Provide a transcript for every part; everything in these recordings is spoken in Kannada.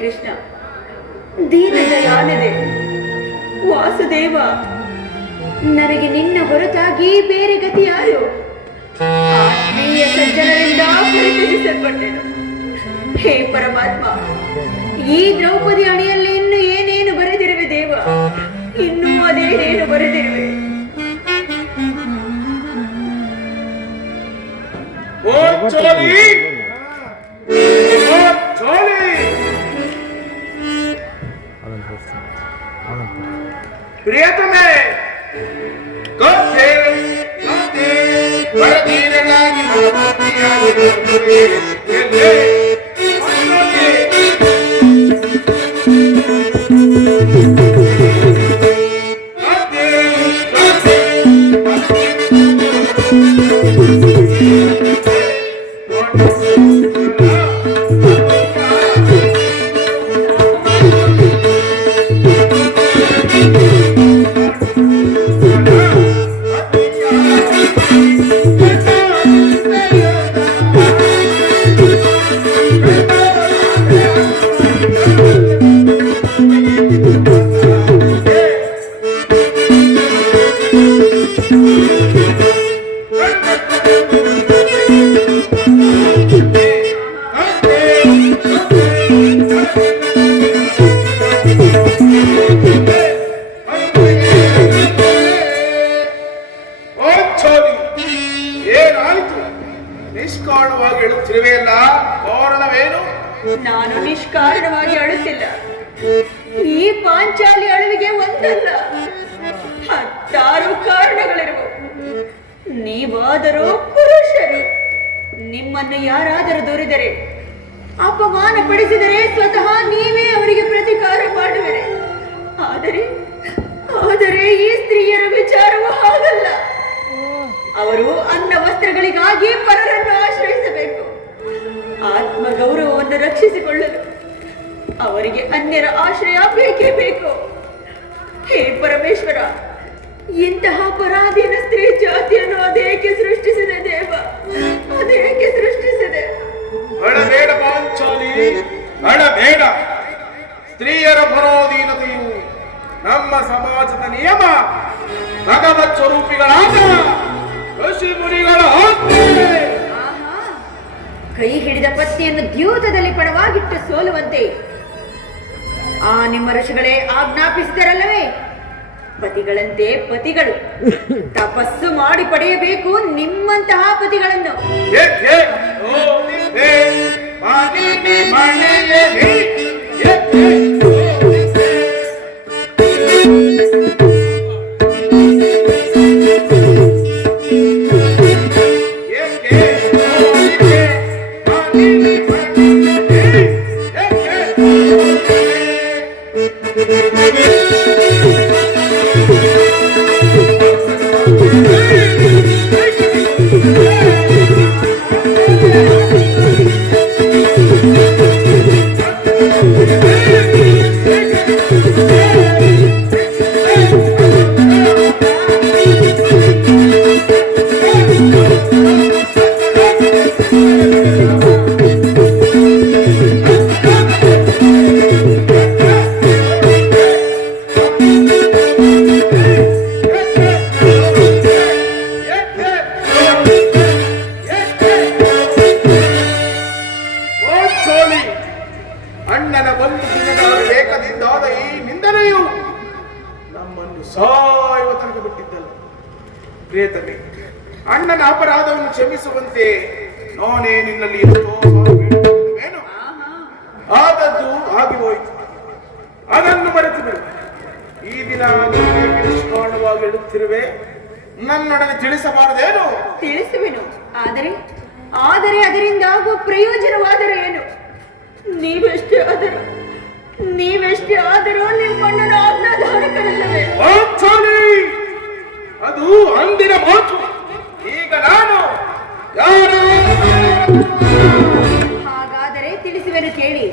ಕೃಷ್ಣ, ದೀನದಯಾನಿದೆ ವಾಸುದೇವ, ನನಗೆ ನಿನ್ನ ಹೊರತಾಗಿ ಬೇರೆ ಗತಿ ಯಾರು? ಆತ್ಮೀಯ ಸಜ್ಜನರಿಂದ ಪರಿಚಯಿಸಲ್ಪಟ್ಟೆನು. ಹೇ ಪರಮಾತ್ಮ, ಈ ದ್ರೌಪದಿ ಅಣಿಯಲ್ಲಿ ಇನ್ನು ಏನೇನು ಬರೆದಿರುವೆ ದೇವ, ಇನ್ನೂ ಅದೇನೇನು ಬರೆದಿರುವೆ. ಪ್ರಿಯತಮೆ, ಬರದೀರನಾಗಿ ನಿಷ್ಕಾರಣವಾಗಿ ಹೇಳುತ್ತಿರುವೆಯಲ್ಲ, ಕಾರಣವೇನು? ನಾನು ನಿಷ್ಕಾರಣವಾಗಿ ಅಳುತ್ತಿಲ್ಲ. ಈ ಪಾಂಚಾಲಿ ಅಳುವಿಗೆ ಒಂದಲ್ಲ, 10 ಕಾರಣಗಳಿರುವು. ನೀವಾದರೂ ಪುರುಷರು, ನಿಮ್ಮನ್ನು ಯಾರಾದರೂ ದೂರಿದರೆ, ಅಪಮಾನ ಪಡಿಸಿದರೆ ಸ್ವತಃ ನೀವೇ ಅವರಿಗೆ ಪ್ರತಿಕಾರ ಮಾಡುವಿರೆ. ಆದರೆ ಈ ಸ್ತ್ರೀಯರ ವಿಚಾರವೂ ಹಾಗಲ್ಲ. ಅವರು ಅನ್ನ ವಸ್ತ್ರಗಳಿಗಾಗಿ ಪರರನ್ನು ಆಶ್ರಯಿಸಬೇಕು. ಆತ್ಮಗೌರವವನ್ನು ರಕ್ಷಿಸಿಕೊಳ್ಳಲು ಅವರಿಗೆ ಅನ್ಯರ ಆಶ್ರಯ ಬೇಕೇ ಬೇಕು. ಹೇ ಪರಮೇಶ್ವರ, ಇಂತಹ ಪರಾಧೀನ ಸ್ತ್ರೀ ಜಾತಿಯನ್ನು ಅದೇಕೆ ಸೃಷ್ಟಿಸಿದೆ ದೇವ? ಅದೇಕೆ ಸೃಷ್ಟಿಸಿದೆ? ಅಳಬೇಡ ಪಾಂಚಾಲಿ, ಅಳಬೇಡ. ಸ್ತ್ರೀಯರ ಪರಾಧೀನತೆಯು ನಮ್ಮ ಸಮಾಜದ ನಿಯಮ. ಭಗವತ್ ಸ್ವರೂಪಿಗಳಾದ ಋಷಿ ಮುನಿಗಳ ಆಜ್ಞೆ. ಕೈ ಹಿಡಿದ ಪತ್ನಿಯನ್ನು ದ್ಯೂತದಲ್ಲಿ ಪಣವಾಗಿಟ್ಟು ಸೋಲುವಂತೆ ಆ ನಿಮ್ಮ ಋಷಿಗಳೇ ಆಜ್ಞಾಪಿಸಿದರಲ್ಲವೇ? ಪತಿಗಳಂತೆ ಪತಿಗಳು ತಪಸ್ಸು ಮಾಡಿ ಪಡೆಯಬೇಕು ನಿಮ್ಮಂತಹ ಪತಿಗಳನ್ನು. ಅಣ್ಣನ ಒಂದು ದಿನದ ವೇಗದಿಂದಾದ ಈ ನಿಂದನೆಯು ನಮ್ಮನ್ನು ಸಾಯುವ ತನಕ ಬಿಟ್ಟಿದ್ದಲ್ಲ. ಪ್ರಿಯತಮೆ, ಅಣ್ಣನ ಅಪರಾಧವನ್ನು ಕ್ಷಮಿಸುವಂತೆ ನಾನೇ ನಿನ್ನಲ್ಲಿ ಏನು ಆದದ್ದು ಆಗಿ ಹೋಯಿತು, ಅದನ್ನು ಮರೆತು ಬಿಡು. ಈ ದಿನ ನಿಷ್ಕಾರಣವಾಗಿ ಹೇಳುತ್ತಿರುವೆ, ನನ್ನೊಡನೆ ತಿಳಿಸಬಾರದೇನು? ತಿಳಿಸುವೆನು, ಆದರೆ ಅದರಿಂದ ಆಗುವ ಪ್ರಯೋಜನವಾದರೆ ಏನು? ನೀವೆಷ್ಟೇ ಆದರೂ ನಿಮ್ಮಣ್ಣನ ಆಜ್ಞಾಧಾರಕರಲ್ಲವೇ? ಅದು ಅಂದಿನ ಮಾತು. ಈಗ ನಾನು ಹಾಗಾದರೆ ತಿಳಿಸುವೆನು ಕೇಳಿ.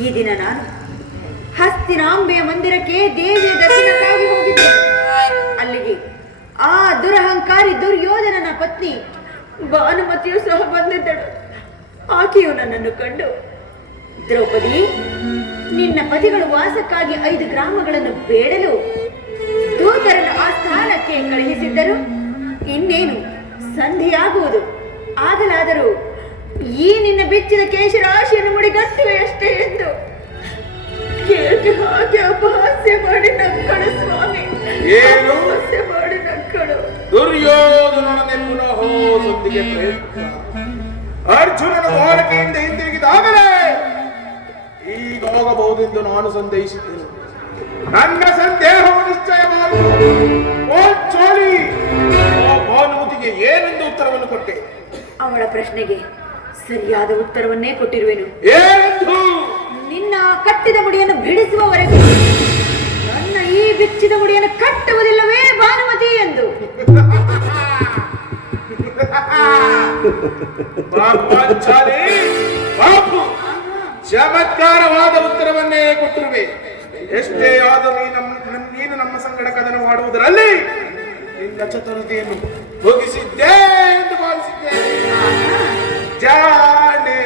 ಈ ದಿನ ನಾನು ಹಸ್ತಿನಾಂಬೆಯ ಮಂದಿರಕ್ಕೆ ದೇವಿಯ ದರ್ಶನಕ್ಕಾಗಿ ಹೋಗಿದ್ದೆ. ಅಲ್ಲಿಗೆ ಆ ದುರಹಂಕಾರಿ ದುರ್ಯೋಧನನ ಪತ್ನಿ ಭಾನುಮತಿಯು ಸಹ ಬಂದಿದ್ದಳು. ಆಕೆಯು ನನ್ನನ್ನು ಕಂಡು ದ್ರೌಪದಿ, ನಿನ್ನ ಪತಿಗಳು ವಾಸಕ್ಕಾಗಿ 5 ಗ್ರಾಮಗಳನ್ನು ಬೇಡಲು ದೂತರನ್ನು ಆ ಸ್ಥಾನಕ್ಕೆ ಕಳುಹಿಸಿದ್ದರು. ಇನ್ನೇನು ಸಂಧಿಯಾಗುವುದು. ಆಗಲಾದರೂ ಈ ನಿನ್ನ ಬೆಚ್ಚಿದ ಕೇಶರಾಶಿಯನ್ನು ಮುಡಿಗಟ್ಟುವೆ ಅಷ್ಟೇ ಎಂದು ಏಕೆ ಹಾಗೆ ಅಪಹಾಸ್ಯ ಮಾಡಿ ನಕ್ಕಳು ಸ್ವಾಮಿ? ಏನು ಅಪಹಾಸ್ಯ ಮಾಡಿ ನಕ್ಕಳು. ದುರ್ಯೋಧನನೇ ಪುನಃ ಸಂಧಿಗೆ ಪ್ರಯತ್ನ. ಅರ್ಜುನನ ದ್ವಾರಕೆಯಿಂದ ಹಿಂದಿರುಗಿದಾಗಲೇ ಈಗಾಗಬಹುದೆಂದು ನಾನು ಸಂದೇಹಿಸಿದ್ದೇನೆ. ನನ್ನ ಸಂದೇಹವು ನಿಶ್ಚಯವಾಗುವುದು. ಓ ಚೋಳಿ, ಆ ಭಾನುಮತಿಗೆ ಏನೆಂದು ಉತ್ತರವನ್ನು ಕೊಟ್ಟೆ? ಅವಳ ಪ್ರಶ್ನೆಗೆ ಸರಿಯಾದ ಉತ್ತರವನ್ನೇ ಕೊಟ್ಟಿರುವೆನು. ಏನೆಂದು? ನಿನ್ನ ಕಟ್ಟಿದ ಮುಡಿಯನ್ನು ಬಿಡಿಸುವವರೆಗೂ ನನ್ನ ಈ ಬಿಚ್ಚಿದ ಮುಡಿಯನ್ನು ಕಟ್ಟುವುದಿಲ್ಲವೇ ಭಾನುಮತಿ ಎಂದು. ಬಾಪು, ಚಮತ್ಕಾರವಾದ ಉತ್ತರವನ್ನೇ ಕೊಟ್ಟಿರುವೆ. ಎಷ್ಟೇ ಆದರೂ ನೀನು ನಮ್ಮ ಸಂಗಡ ಕದನ ಮಾಡುವುದರಲ್ಲಿ ನಿನ್ನ ಚತುರತೆಯನ್ನು ಮುಗಿಸಿದ್ದೆ ಎಂದು ಭಾವಿಸಿದ್ದೆ. ಜಾಣೆ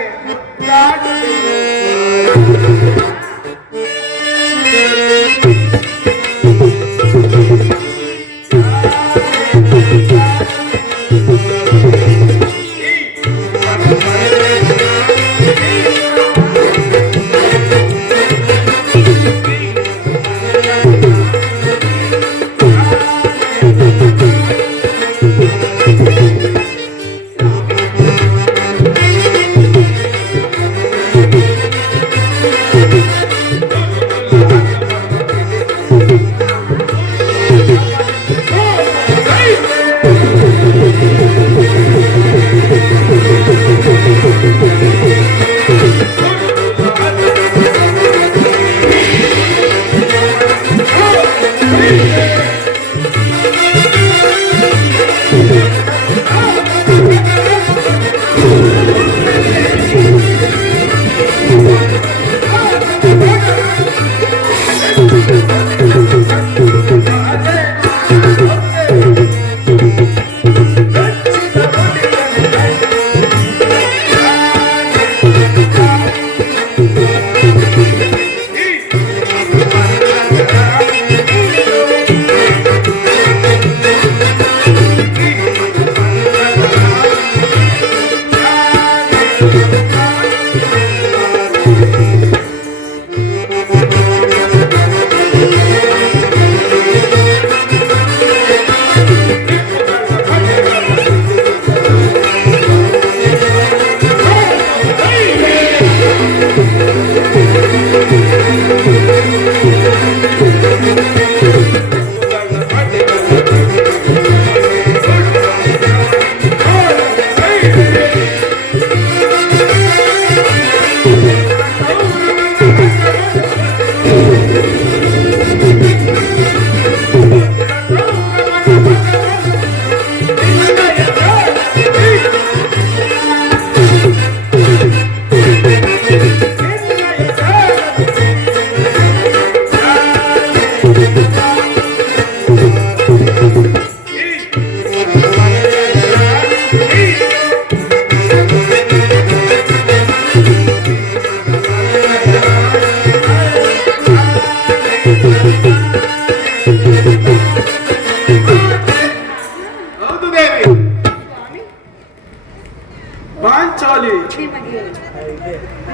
ಪಾಂಚಾಲಿ ನಿಮಗೆ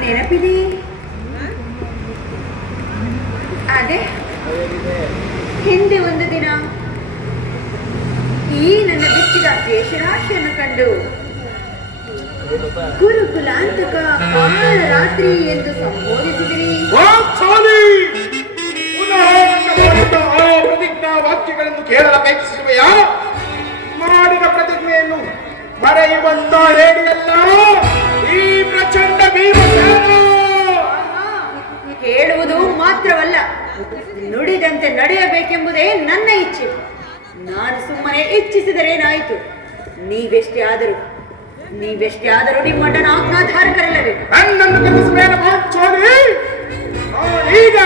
ನೆನಪಿದೆ? ಅದೇ ಹಿಂದೆ ಒಂದು ದಿನ ಈ ನನ್ನ ಬೆಚ್ಚಿದ ಕೇಶರಾಶಿಯನ್ನು ಕಂಡು ಗುರುಕುಲಾಂತಕ ಕಾಳ ರಾತ್ರಿ ಎಂದು ಸಂಬೋಧಿಸಿದಿರಿ. ಪ್ರತಿಜ್ಞಾ ವಾಕ್ಯಗಳನ್ನು ಕೇಳಲಪೇಕ್ಷಿಸುವೆಯಾ? ಮಾಡಿದ ಪ್ರತಿಜ್ಞೆಯನ್ನು ಮರೆಯುವಂತ ಹೇಡಿಯಲ್ಲ ಈ ಪ್ರಚಂಡ ಭೀಮಸೇನ. ಹೇಳುವುದು ಮಾತ್ರವಲ್ಲ, ನುಡಿದಂತೆ ನಡೆಯಬೇಕೆಂಬುದೇ ನನ್ನ ಇಚ್ಛೆ. ನಾನು ಸುಮ್ಮನೆ ಇಚ್ಛಿಸಿದರೇನಾಯಿತು? ನೀವೆಷ್ಟೇ ಆದರೂ ನಿಮ್ಮ ಆಜ್ಞಾಧಾರಕರಲ್ಲವೇ? ನನ್ನನ್ನು ಕಲಿಸಬೇಡ ಪಾಂಚಾಲಿ. ನಾನೀಗ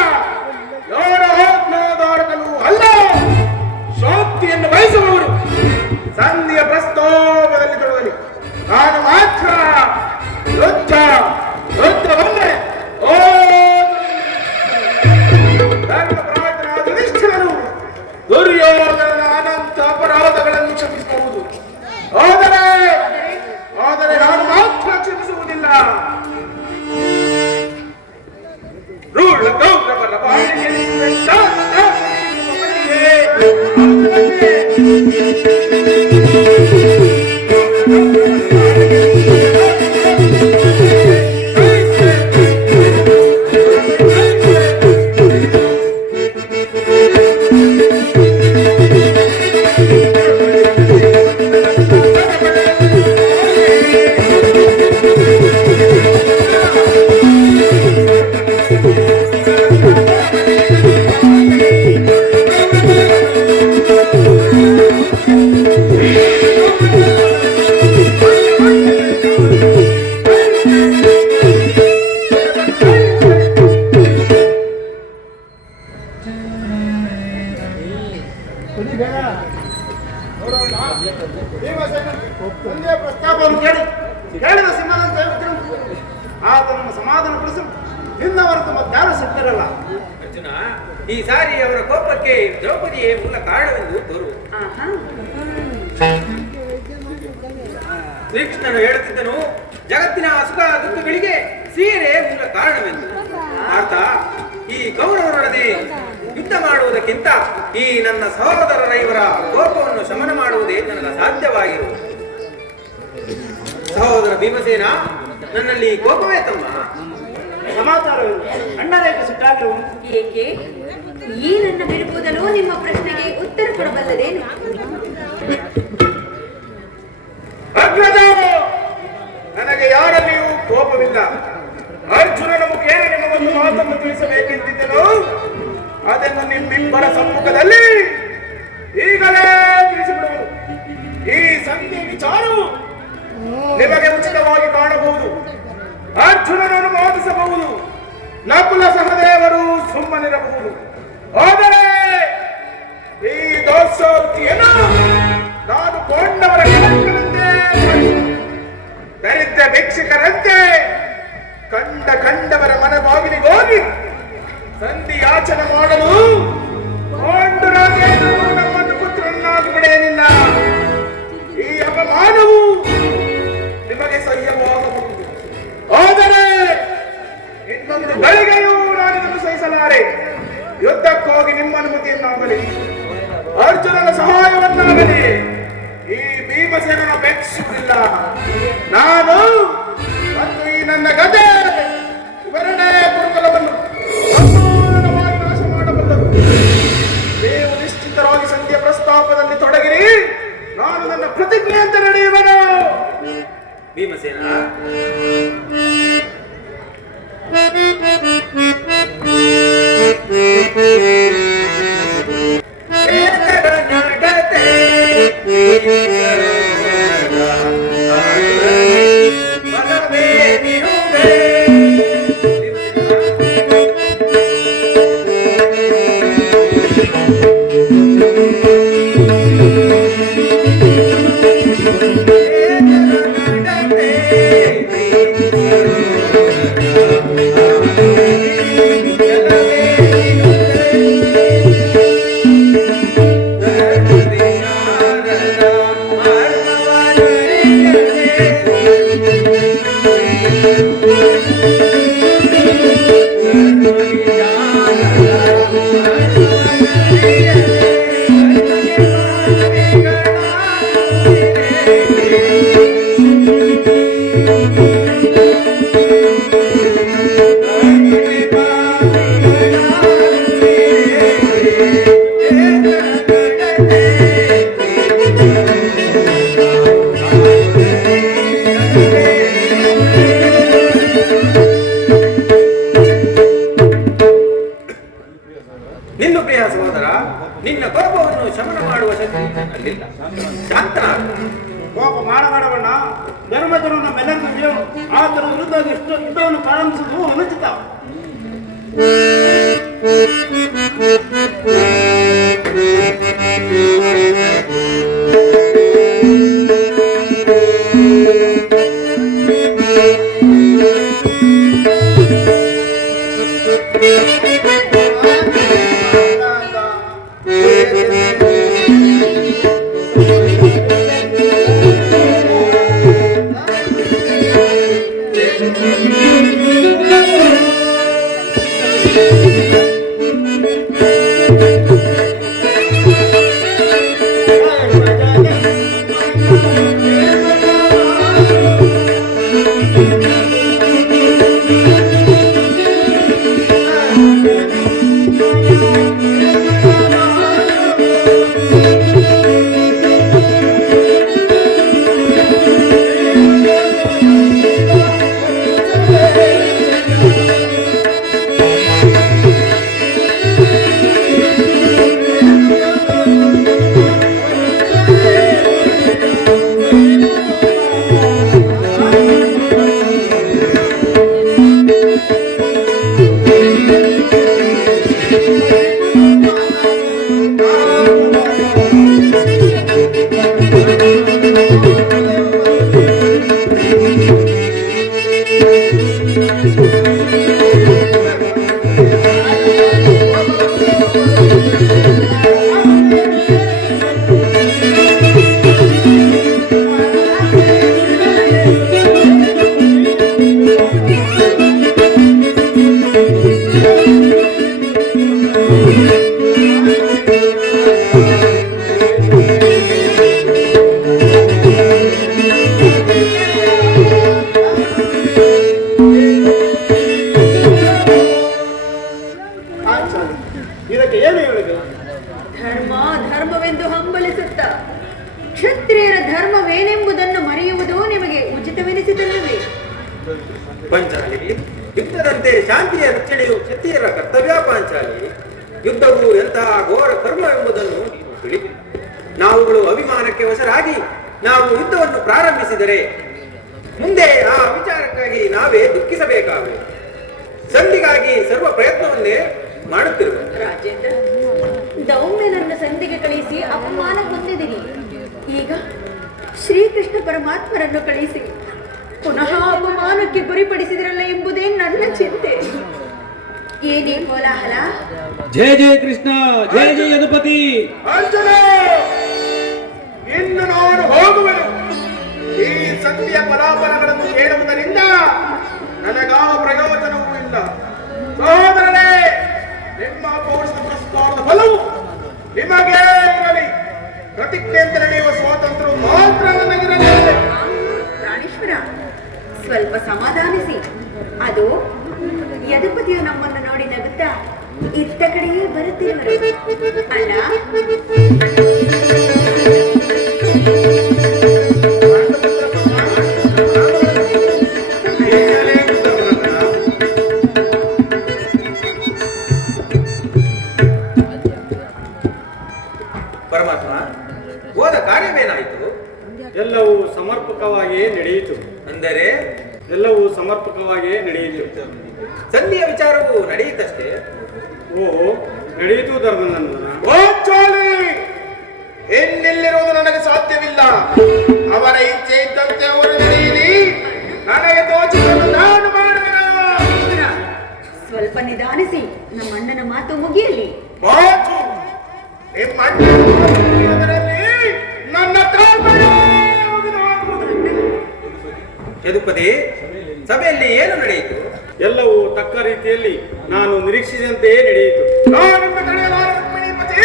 ಯಾರ ಆಜ್ಞಾಧಾರಕನು ಅಲ್ಲ, ಶಾಂತಿಯನ್ನು ಬಯಸುವವರು. ಸಂಧಿಯ ಪ್ರಸ್ತಾವದಲ್ಲಿ ತೊಡಗಲಿ ನಾನು ಮಾತ್ರ ಯುದ್ಧ ಬಂದ್ರೆ ತಂದೆಯ ಪ್ರಸ್ತಾಪವನ್ನು ಕೇಳಿದ ಸಿಂಹದಂತೆ ವಿಜೃಂಭಿಸಿದರು. ಆತನನ್ನು ಸಮಾಧಾನಪಡಿಸಲು ನಿನ್ನ ಹೊರತು ಮತ್ತಾರು ಸಿಗ್ತಿರಲ್ಲ. ಅರ್ಜುನ, ಈ ಸಾರಿ ಅವರ ಕೋಪಕ್ಕೆ ದ್ರೌಪದಿಯೇ ಮೂಲ ಕಾರಣವೆಂದು ತೋರು. ಆಹಾ. ಶ್ರೀಕೃಷ್ಣನು ಹೇಳುತ್ತಿದ್ದನು, ಜಗತ್ತಿನ ಸುಖ ದುಃಖಗಳಿಗೆ ಸೀರೆ ಮೂಲ ಕಾರಣವೆಂದು. ಅರ್ಥ, ಈ ಕೌರವರೊಡನೆ ಯುದ್ಧ ಮಾಡುವುದಕ್ಕಿಂತ ಈ ನನ್ನ ಸಹೋದರರ ಇವರ ಕೋಪವನ್ನು ಶಮನ ಮಾಡುವುದೇ ನನಗೆ ಸಾಧ್ಯವಾಗಿರುವುದು. ಸಹೋದರ ಭೀಮಸೇನ, ನನ್ನಲ್ಲಿ ಕೋಪವೇ ತಮ್ಮ. ಸಮಾಚಾರವಿಲ್ಲ, ಅಣ್ಣನೇಕೆ ಸಿಟ್ಟಾಗಿರುವನು? ಏಕೆ ಈ ನನ್ನ ಬಿರುಕುದಲು ನಿಮ್ಮ ಪ್ರಶ್ನೆಗೆ ಉತ್ತರ ಕೊಡಬಲ್ಲದೇನು? ಅಗ್ರಜ, ನನಗೆ ಯಾರಲ್ಲಿಯೂ ಕೋಪವಿಲ್ಲ. ಅರ್ಜುನನ ಮುಖೇನ ನಿಮಗೊಂದು ಮಾತನ್ನು ತಿಳಿಸಬೇಕೆಂದಿದ್ದನು. ಅದನ್ನು ನಿಮ್ಮಿಬ್ಬರ ಸಮ್ಮುಖದಲ್ಲಿ ಈಗಲೇ ತಿಳಿಸಿಬಿಡುವುದು. ಈ ಸಂಧಿ ವಿಚಾರವು ನಿಮಗೆ ಉಚಿತವಾಗಿ ಕಾಣಬಹುದು. ಅರ್ಜುನನನ್ನು ಮೋದಿಸಬಹುದು, ನಕುಲ ಸಹದೇವರು ಸುಮ್ಮನಿರಬಹುದು. ಆದರೆ ಈ ದೋಷೋಕ್ತಿಯನ್ನು ನಾನು ಕೊಂಡವರ ಕಳಂಕದಂತೆ ದರಿದ್ರ ಭಿಕ್ಷಕರಂತೆ ಕಂಡವರ ಮನ ಬಾಗಿಲಿಗೋಗಿ ಸಂಧಿ ಯಾಚನೆ ಮಾಡಲು ಪಾಂಡುರಾಜೇಂದ್ರನು ನಮ್ಮನ್ನು ಪುತ್ರನಾಗಿ ಬಿಡೇನಿಲ್ಲ. ಈ ಅಪಮಾನವು ನಿಮಗೆ ಸಹ್ಯವಾಗಬಹುದು. ಆದರೆ ಇನ್ನೊಂದು ಗಳಿಗೆಯೂ ನಾನಿದನ್ನು ಸಹಿಸಲಾರೆ. ಯುದ್ಧಕ್ಕೋಗಿ ನಿಮ್ಮ ಅನುಮತಿಯನ್ನಾಗಲಿ, ಅರ್ಜುನನ ಸಹಾಯವನ್ನಾಗಲಿ ಈ ಭೀಮಸೇನನ ಅಪೇಕ್ಷಿಸುತ್ತಿಲ್ಲ. ನಾನು ಮತ್ತು ಈ ನನ್ನ ಗದೆ ಇವರನ್ನೇ ಕುರುಕುಲವನ್ನು ಸಂಪೂರ್ಣವಾಗಿ ನಾಶ ಮಾಡಬಲ್ಲದು. ನೀವು ನಿಶ್ಚಿತರಾಗಿ ಸಂಧಿಯ ಪ್ರಸ್ತಾಪದಲ್ಲಿ ತೊಡಗಿರಿ. ನಾನು ನನ್ನ ಪ್ರತಿಜ್ಞೆಯಂತೆ ನಡೆಯುವೆನು. ಭೀಮಸೇನ, ನಿನ್ನ ಪ್ರಿಯ ಸಹೋದರ, ನಿನ್ನ ಕೋಪವನ್ನು ಶಮನ ಮಾಡುವ ಶಕ್ತಿ ನನ್ನಲ್ಲಿಲ್ಲ. ಶಾಂತನಾಗ. ಕೋಪ ಮಾಡಬೇಡವಣ್ಣ. ಧರ್ಮಜನು ನಮ್ಮೆಲ್ಲರಿಗೂ ಆತನ ವಿರುದ್ಧ ಯುದ್ಧವನ್ನು ಪ್ರಾರಂಭಿಸುವುದು ಅನುಚಿತ. ಉಚಿತವೆನಿಸಿದಲ್ಲವೇ? ಪಾಂಚಾಲಿ, ಯುದ್ಧದಂತೆ ಶಾಂತಿಯ ರಕ್ಷಣೆಯು ಕ್ಷತ್ರಿಯರ ಕರ್ತವ್ಯ. ಪಾಂಚಾಲಿ, ಯುದ್ಧವು ಎಂತಹ ಘೋರ ಕರ್ಮ ಎಂಬುದನ್ನು ನೀನು ತಿಳಿದು ನಾವುಗಳು ಅಭಿಮಾನಕ್ಕೆ ವಶರಾಗಿ ನಾವು ಯುದ್ಧವನ್ನು ಪ್ರಾರಂಭಿಸಿದರೆ ಮುಂದೆ ಆ ವಿಚಾರಕ್ಕಾಗಿ ನಾವೇ ದುಃಖಿಸಬೇಕಾಗುವುದು. ಸಂಧಿಗಾಗಿ ಸರ್ವ ಪ್ರಯತ್ನವನ್ನೇ ಮಾಡುತ್ತಿರುವ ರಾಜೇಂದ್ರ, ದೌಮ್ಯ ನನ್ನ ಸಂಧಿಗೆ ಕಳಿಸಿ ಅಪಮಾನ ಹೊಂದಿದಿರಿ. ಈಗ ಶ್ರೀಕೃಷ್ಣ ಪರಮಾತ್ಮರನ್ನು ಕಳಿಸಿ ಪುನಃ ಅಪಮಾನಕ್ಕೆ ಗುರಿಪಡಿಸಿದ್ರಲ್ಲ ಎಂಬುದೇ ನನ್ನ ಚಿಂತೆ. ಏನೇ ಕೋಲಾಹಲ? ಜಯ ಜಯ ಕೃಷ್ಣ, ಜಯ ಜಯ ಯದುಪತಿ. ಅರ್ಜುನ, ಇನ್ನು ನಾನು ಹೋಗುವೆನು. ಈ ಸತ್ಯ ಫಲಾಫಲಗಳನ್ನು ಕೇಳುವುದರಿಂದ ನನಗಾವ ಪ್ರಯೋಜನವೂ ಇಲ್ಲ. ಸಹೋದರನೇ, ನಿಮ್ಮ ಪೌರುಷ ಪುರಸ್ಕಾರದ ಫಲವು ನಿಮಗೇ ಇರಲಿ. ಪ್ರತಿಜ್ಞೆಯಿಂದ ನಡೆಯುವ ಸ್ವಾತಂತ್ರ್ಯ ಮಾತ್ರ ನನಗಿರಲಿ. ಪ್ರಾಣೇಶ್ವರ, ಸ್ವಲ್ಪ ಸಮಾಧಾನಿಸಿ. ಅದು ಯದುಪತಿಯು ನಮ್ಮನ್ನು ನೋಡಿ ನಗುತ್ತಾ ಇತ್ತ ಕಡೆಯೇ ಬರುತ್ತಿರುವರು ಅಲ್ಲ? ಪರಮಾತ್ಮ, ಹೋದ ಕಾರ್ಯವೇನಾಯಿತು? ಎಲ್ಲವೂ ಸಮರ್ಪಕವಾಗಿಯೇ ನಡೆಯಿತು. ಅಂದರೆ ಎಲ್ಲವೂ ಸಮರ್ಪಕವಾಗಿಯೇ ನಡೆಯಿತು. ಸಂಧಿಯ ವಿಚಾರವು ನಡೆಯಿತಷ್ಟೇ. ಓ, ನಡೆಯಿತು ಧರ್ಮನಂದನ. ಓ ಚೋಳಿ, ಇನ್ನಿಲ್ಲಿರುವುದು ನನಗೆ ಸಾಧ್ಯವಿಲ್ಲ. ಅವರ ಇಚ್ಛೆ ಇದ್ದಂತೆ ಅವರು ನಡೆಯಲಿ. ನನಗೆ ತೋಚಿದನ್ನು ನಾನು ಮಾಡುವೆನು. ಸ್ವಲ್ಪ ನಿಧಾನಿಸಿ, ನಮ್ಮ ಅಣ್ಣನ ಮಾತು ಮುಗಿಯಲಿ. ಮಾತು ನಿಮ್ಮ ಅಣ್ಣನ ಮಾತು ಮುಗಿಯುವುದರಲ್ಲಿ ನನ್ನ ತಾಳ್ಮೆಯೇ ಮುಗಿದು ಹೋಗುವುದು. ಯದುಪತಿ, ಸಭೆಯಲ್ಲಿ ಏನು ನಡೆಯಿತು? ಎಲ್ಲವೂ ತಕ್ಕ ರೀತಿಯಲ್ಲಿ ನಾನು ನಿರೀಕ್ಷಿಸಿದಂತೆಯೇ ನಡೆಯಿತು. ನಾನಿಂದ ತಡೆಯಲಾರ ರುಕ್ಮಿಣೀಪತಿ.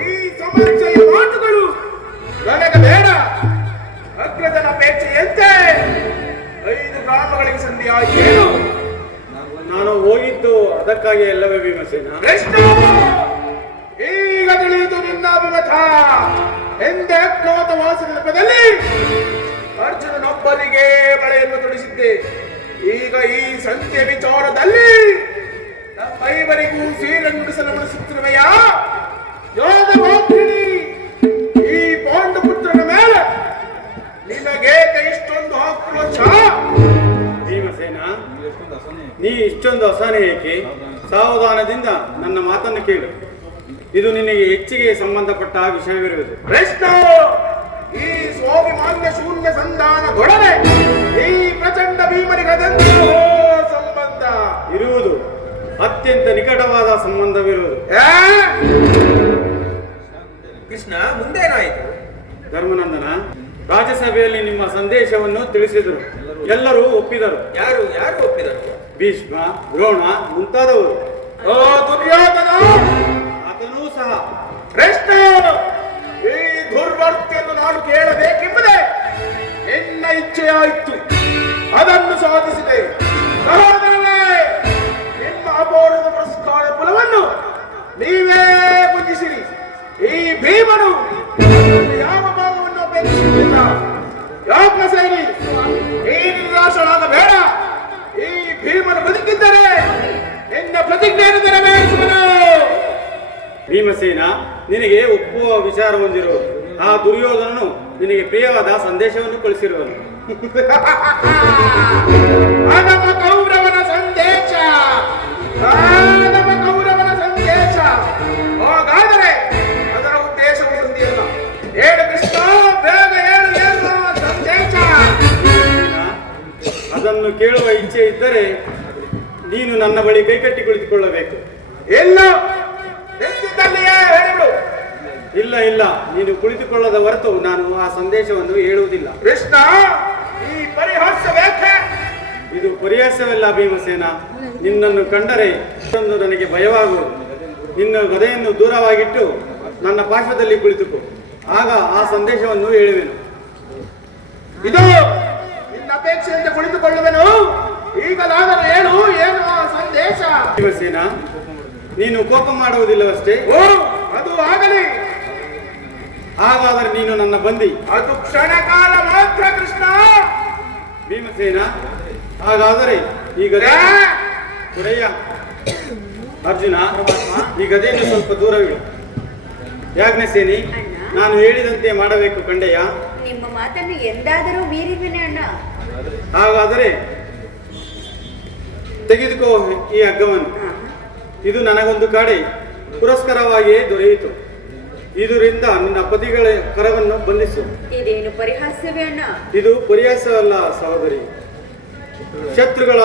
ಈ ಸಮಸ್ಯೆಯ ಮಾತುಗಳು ನನಗೆ ಬೇಡ. ಅಗ್ರಜನ ಅಪೇಕ್ಷೆಯಂತೆ 5 ಗ್ರಾಮಗಳಿಗೆ ಸಂಧಿಯಾಯಿತು. ನಾನು ಹೋಗಿದ್ದು ಅದಕ್ಕಾಗಿ ಎಲ್ಲವೇ ಭೀಮಸೇನ. ಕೃಷ್ಣ, ಈಗ ತಿಳಿಯಿತು ನಿನ್ನ ಅಭಿಮತ. ಎಂದೇ ಅಜ್ಞಾತವಾಸದ ನೆಪದಲ್ಲಿ ಅರ್ಜುನನೊಬ್ಬರಿಗೆ ಬಳೆಯನ್ನು ತೊಡಿಸಿದ್ದೆ. ಈಗ ಈ ಸಂತೆ ವಿಚಾರದಲ್ಲಿ ನಮ್ಮೈವರಿಗೂ ಸೀರೆ ನುಡಿಸಲು ಉಳಿಸುತ್ತಿರುವೆಯಾ? ಯೋಧಭಾತ್ರಿಣಿ, ಈ ಪಾಂಡುಪುತ್ರನ ಮೇಲೆ ನಿನಗೇಕೆ ಇಷ್ಟೊಂದು ಆಕ್ರೋಶ? ಭೀಮಸೇನ, ನೀ ಇಷ್ಟೊಂದು ಅಸಹನೆ ಏಕೆ? ಸಾವಧಾನದಿಂದ ನನ್ನ ಮಾತನ್ನು ಕೇಳು. ಇದು ನಿನಗೆ ಹೆಚ್ಚಿಗೆ ಸಂಬಂಧಪಟ್ಟ ವಿಷಯವಿರುವುದು. ಕೃಷ್ಣ, ಈ ಸ್ವಾಭಿಮಾನ್ಯ ಶೂನ್ಯ ಸಂಧಾನದೊಡನೆ ಈ ಪ್ರಚಂಡ ಭೀಮನಿಗದಂತೂ ಸಂಬಂಧ ಇರುವುದು, ಅತ್ಯಂತ ನಿಕಟವಾದ ಸಂಬಂಧವಿರುವುದು. ಕೃಷ್ಣ, ಮುಂದೇನಾಯಿತು? ಧರ್ಮನಂದನ, ರಾಜ್ಯಸಭೆಯಲ್ಲಿ ನಿಮ್ಮ ಸಂದೇಶವನ್ನು ತಿಳಿಸಿದರು. ಎಲ್ಲರೂ ಒಪ್ಪಿದರು. ಯಾರು ಯಾರು ಒಪ್ಪಿದರು? ಭೀಷ್ಮ, ದ್ರೋಣ ಮುಂತಾದವರು. ಓ ದುರ್ಯೋಧನ, ಆತನೂ ಸಹ. ಕೃಷ್ಣ, ಈ ದುರ್ವರ್ತಿಯನ್ನು ನಾನು ಕೇಳಬೇಕೆಂಬುದೇ ನಿನ್ನ ಇಚ್ಛೆಯಾಯಿತು. ಅದನ್ನು ಸಾಧಿಸಿದೆ. ಸಹೋದರನೇ, ನಿಮ್ಮ ಅಪೌರದ ಪುರಸ್ಕಾರ ಫಲವನ್ನು ನೀವೇ ಪೂಜಿಸಿರಿ. ಈ ಭೀಮನು ಯಾವ ಭಾಗವನ್ನು ಅಪೇಕ್ಷಿಸುತ್ತಿಲ್ಲ. ಯಾಜ್ಞ ಸೇರಿ ಈ ನಿರಾಶರಾಗಬೇಡ. ಈ ಭೀಮನು ಬದುಕಿದ್ದರೆ ನಿನ್ನ ಪ್ರತಿಜ್ಞೆಯನ್ನು ನೆರವೇರಿಸುವನು. ಭೀಮಸೇನ, ನಿನಗೆ ಒಪ್ಪುವ ವಿಚಾರ ಹೊಂದಿರುವುದು. ಆ ದುರ್ಯೋಧನನು ನಿನಗೆ ಪ್ರಿಯವಾದ ಸಂದೇಶವನ್ನು ಕಳಿಸಿರುವನು. ನಮ್ಮ ಕೌರವನ ಸಂದೇಶ, ನಮ್ಮ ಕೌರವನ ಸಂದೇಶ. ಹಾಗಾದರೆ ಅದರ ಉದ್ದೇಶವು ಹೊಂದಿಲ್ಲ. ಹೇಳು ಕೃಷ್ಣ, ಬೇಗ ಹೇಳು, ಏನು ಸಂದೇಶ? ಅದನ್ನು ಕೇಳುವ ಇಚ್ಛೆ ಇದ್ದರೆ ನೀನು ನನ್ನ ಬಳಿ ಕೈಕಟ್ಟಿ ಕುಳಿತುಕೊಳ್ಳಬೇಕು. ಇಲ್ಲ, ನಿಂತಿದ್ದಲ್ಲಿಯೇ ಹೇಳಿಬಿಡು. ಇಲ್ಲ ಇಲ್ಲ, ನೀನು ಕುಳಿತುಕೊಳ್ಳದ ಹೊರತು ನಾನು ಆ ಸಂದೇಶವನ್ನು ಹೇಳುವುದಿಲ್ಲ. ಕೃಷ್ಣ, ಈ ಪರಿಹಾಸ ಬೇಕೆ? ಇದು ಪರಿಹಾಸವಲ್ಲ ಭೀಮಸೇನ. ನಿನ್ನನ್ನು ಕಂಡರೆ ಇಷ್ಟೊಂದು ನನಗೆ ಭಯವಾಗುವುದು. ನಿನ್ನ ಗದೆಯನ್ನು ದೂರವಾಗಿಟ್ಟು ನನ್ನ ಪಾರ್ಶ್ವದಲ್ಲಿ ಕುಳಿತುಕೋ, ಆಗ ಆ ಸಂದೇಶವನ್ನು ಹೇಳುವೆನು. ಇದು ನಿನ್ನ ಅಪೇಕ್ಷೆಯಿಂದ ಕುಳಿತುಕೊಳ್ಳುವೆನು. ಈಗಲಾದರೂ ಹೇಳು, ಏನು ಆ ಸಂದೇಶ? ಭೀಮಸೇನ, ನೀನು ಕೋಪ ಮಾಡುವುದಿಲ್ಲವಷ್ಟೇ? ಓ, ಅದು ಆಗಲಿ. ಹಾಗಾದರೆ ನೀನು ನನ್ನ ಬಂದಿ. ಅದು ಕ್ಷಣಕಾಲ ಮಾತ್ರ ಕೃಷ್ಣ. ಭೀಮಸೇನ, ಹಾಗಾದರೆ ಈ ಗದೆ ಗುರಯ್ಯ ಅರ್ಜುನ, ಈ ಗದೆಯನ್ನು ಸ್ವಲ್ಪ ದೂರವಿಡು. ಯಾಜ್ಞಸೇನಿ, ನಾನು ಹೇಳಿದಂತೆ ಮಾಡಬೇಕು ಕಂಡೆಯ. ನಿಮ್ಮ ಮಾತನ್ನು ಎಂದಾದರೂ ಮೀರಿದ್ದೇನೆ ಅಣ್ಣ. ಹಾಗಾದರೆ ತೆಗೆದುಕೋ ಈ ಹಗ್ಗವನ್ನು. ಇದು ನನಗೊಂದು ಕಡೆ ಪುರಸ್ಕಾರವಾಗಿಯೇ ದೊರೆಯಿತು. ಇದರಿಂದ ನಿನ್ನ ಪತಿಗಳ ಕರವನ್ನು ಬಂಧಿಸು. ಇದೇನು ಪರಿಹಾಸ್ಯವೇ ಅಣ್ಣ? ಇದು ಪರಿಹಾಸವಲ್ಲ ಸಹೋದರಿ. ಶತ್ರುಗಳ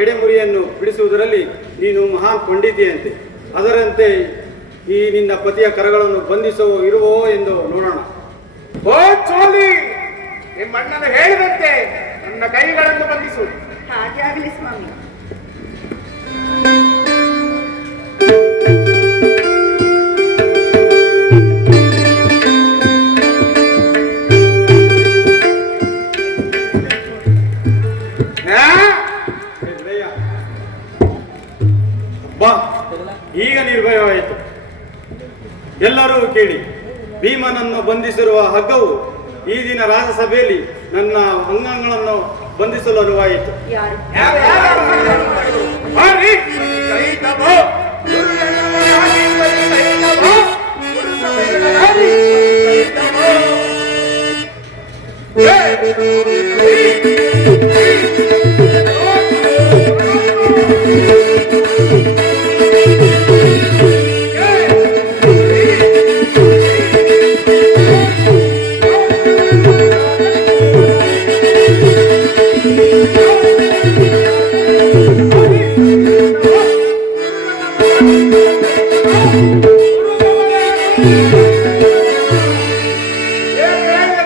ಎಡೆಮುರಿಯನ್ನು ಬಿಡಿಸುವುದರಲ್ಲಿ ನೀನು ಮಹಾನ್ ಪಂಡಿತಿಯಂತೆ. ಅದರಂತೆ ಈ ನಿನ್ನ ಪತಿಯ ಕರಗಳನ್ನು ಬಂಧಿಸೋ ಇರುವೋ ಎಂದು ನೋಡೋಣ. ಓ ಚೋಲಿ, ನಿಮ್ಮ ಅಣ್ಣನು ಹೇಳಿದಂತೆ ನನ್ನ ಕೈಗಳನ್ನು ಬಂಧಿಸು. ಹಾಗೆ ಆಗಲಿ ಸ್ವಾಮಿ. ಬಾ, ಈಗ ನಿರ್ಭಯವಾಯಿತು. ಎಲ್ಲರೂ ಕೇಳಿ, ಭೀಮನನ್ನು ಬಂಧಿಸಿರುವ ಹಗ್ಗವು ಈ ದಿನ ರಾಜಸಭೆಯಲ್ಲಿ ನನ್ನ ಅಂಗಾಂಗಗಳನ್ನು ಬಂಧಿಸಲು ಅನುವಾಯಿತು. ಯಾರು?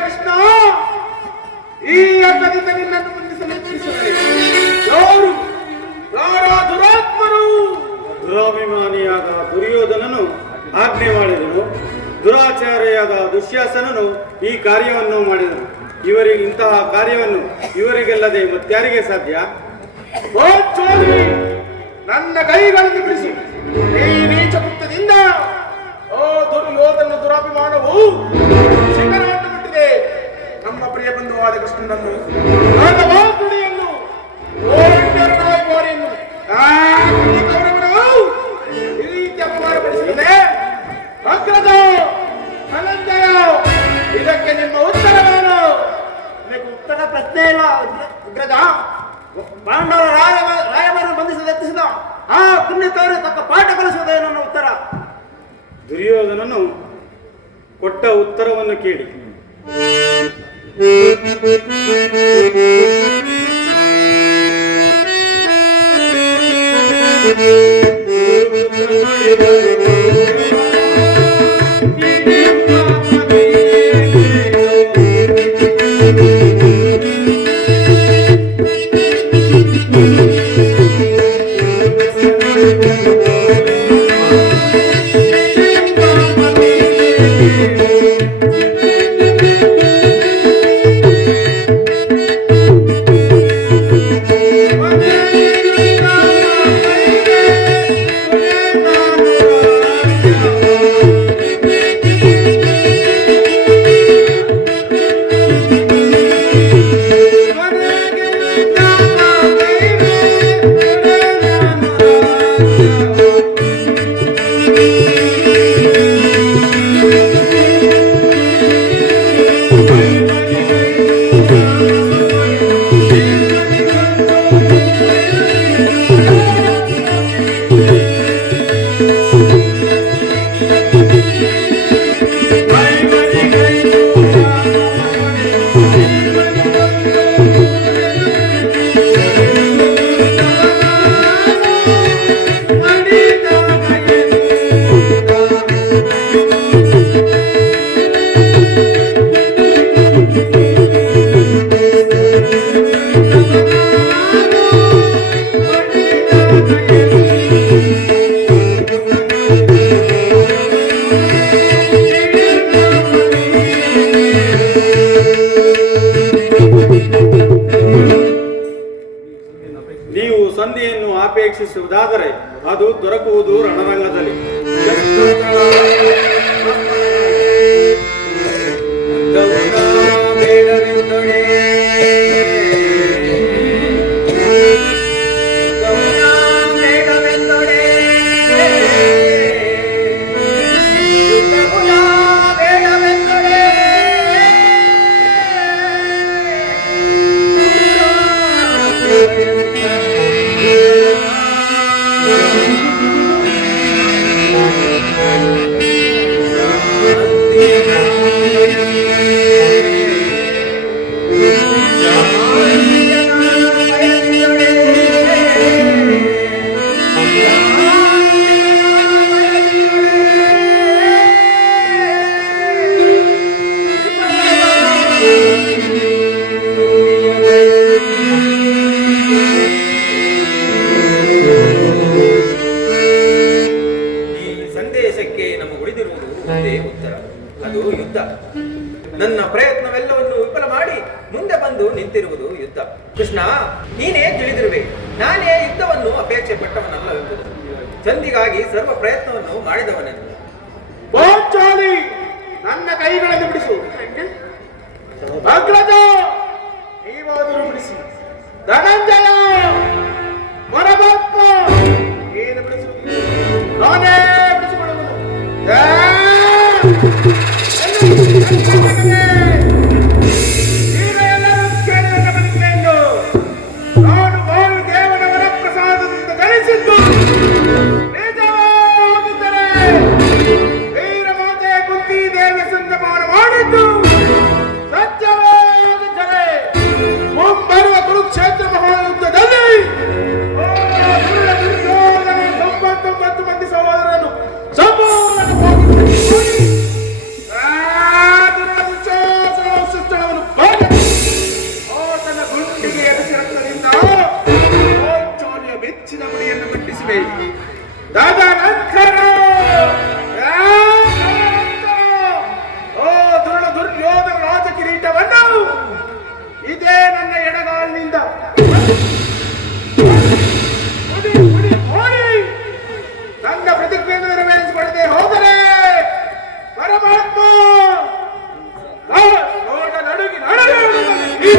ಕೃಷ್ಣ, ಈ ಹಗ್ಗದಿಂದ ನಿನ್ನನ್ನು ಬಂಧಿಸಲು ಯತ್ನಿಸಿದರೆ ಯಾರು ದುರಾತ್ಮರು? ದುರಾಭಿಮಾನಿಯಾದ ದುರ್ಯೋಧನನು ಆಜ್ಞೆ ಮಾಡಿದನು. ದುರಾಚಾರಿಯಾದ ದುಶ್ಯಾಸನನು ಈ ಕಾರ್ಯವನ್ನು ಮಾಡಿದನು. ಇವರಿಗೆ ಇಂತಹ ಕಾರ್ಯವನ್ನು ಇವರಿಗೆಲ್ಲದೆ ಮತ್ಯಾರಿಗೆ ಸಾಧ್ಯ? ಓ ಚೋರಿ, ನನ್ನ ಕೈಗಳನ್ನು ಬಿಡಿಸಿ. ಈ ನೀಚ ಕೃತ್ಯದಿಂದ ಓ ದುರ್ಯೋಧನ ದುರಾಭಿಮಾನವು ಶಿಖರವನ್ನು ಮುಟ್ಟಿದೆ. ನಮ್ಮ ಪ್ರಿಯ ಬಂಧುವಾದ ಕೃಷ್ಣನನ್ನು, ನನ್ನ ಮಾತುಡಿಯನ್ನು, ಓರಿಯನ್ನು ಈ ರೀತಿ ಅಪಮಾನಪಡಿಸಿದೆ. ಅಗ್ರದ ಅನಂತರ ಇದಕ್ಕೆ ನಿಮ್ಮ ಉತ್ತರವೇನು? ಇದಕ್ಕೆ ಉತ್ತರ ಪ್ರಶ್ನೆ ಇಲ್ಲ ಅಗ್ರಜ. ಪಾಂಡವರ ರಾಯಭಾರ ಬಂಧಿಸಲು ಯತ್ನಿಸಿದ ಆ ಪುಣ್ಯತವರು ತಕ್ಕ ಪಾಠ ಕಲಿಸುವುದೇ ನನ್ನ ಉತ್ತರ. ದುರ್ಯೋಧನನು ಕೊಟ್ಟ ಉತ್ತರವನ್ನು ಕೇಳಿ ಸಂಧಿಯನ್ನು ಅಪೇಕ್ಷಿಸುವುದಾದರೆ ಅದು ದೊರಕುವುದು ರಣರಂಗದಲ್ಲಿ. ಬೇಡವೆಂದೊಡೆ ಯುದ್ಧ. ಕೃಷ್ಣ, ನೀನೇ ತಿಳಿದಿರುವೆ, ನಾನೇ ಯುದ್ಧವನ್ನು ಅಪೇಕ್ಷೆ ಪಟ್ಟವನಲ್ಲವೆಂಬುದು. ಚಂದಿಗಾಗಿ ಸರ್ವ ಪ್ರಯತ್ನವನ್ನು ಮಾಡಿದವನೆಂದು. ಪಾಂಚಾಲಿ, ನನ್ನ ಕೈಗಳನ್ನು ಬಿಡಿಸು. ಅಗ್ರಜ, ನೀವಾದರೂ ಬಿಡಿಸಿ. ಧನಂಜಯ, ಪರಮಾತ್ಮ, ಏನು ಬಿಡಿಸು, ನಾನೇ ಬಿಡಿಸಿಕೊಳ್ಳುವುದು. ಈಗ ಎಲ್ಲರೂ ಕೇಳಿದ ಬದುಕೇನು? ನಾನು ವಾಯುದೇವನ ವರಪ್ರಸಾದದಿಂದ ಜನಿಸಿದ್ದು ನಿಜವಾಗಿದ್ದರೆ ವೀರಮಾತೆ ಕುಂತಿ ದೇವಿಯ ಸಂದಮಾನ ಮಾಡಿದ್ದು ಸತ್ಯವಾಗಿದ್ದರೆ ಮುಂಬರುವ ಕುರುಕ್ಷೇತ್ರ ಮಹಾಯುದ್ಧದಲ್ಲಿ ದುರ್ಯೋಧನ 99 ಮಂದಿ ಸಹೋದರನ್ನು ಸಂಪೂರ್ಣವಾಗಿ ಶಿಕ್ಷಣವನ್ನು ತನ್ನ ಗುಂಡಿಗೆ ಎರಿಸಿ ರಕ್ತದಿಂದ ಪಾಂಚಾಲಿಯ ಬೆಚ್ಚಿನ ಮುಡಿಯನ್ನು ಕಟ್ಟಿಸಿವೆ. ತದನಂತರ ದುರ್ಯೋಧನ ರಾಜ ಕಿರೀಟವನ್ನು ಇದೇ ನನ್ನ ಎಡಗಾಲಿನಿಂದ ನನ್ನ ಪ್ರತಿಜ್ಞೆಯನ್ನು ನೆರವೇರಿಸಿಕೊಳ್ಳದೆ ಹೋದರೆ ಪರಮಾತ್ಮ ನಡುಗಿ ನಡುಗಿ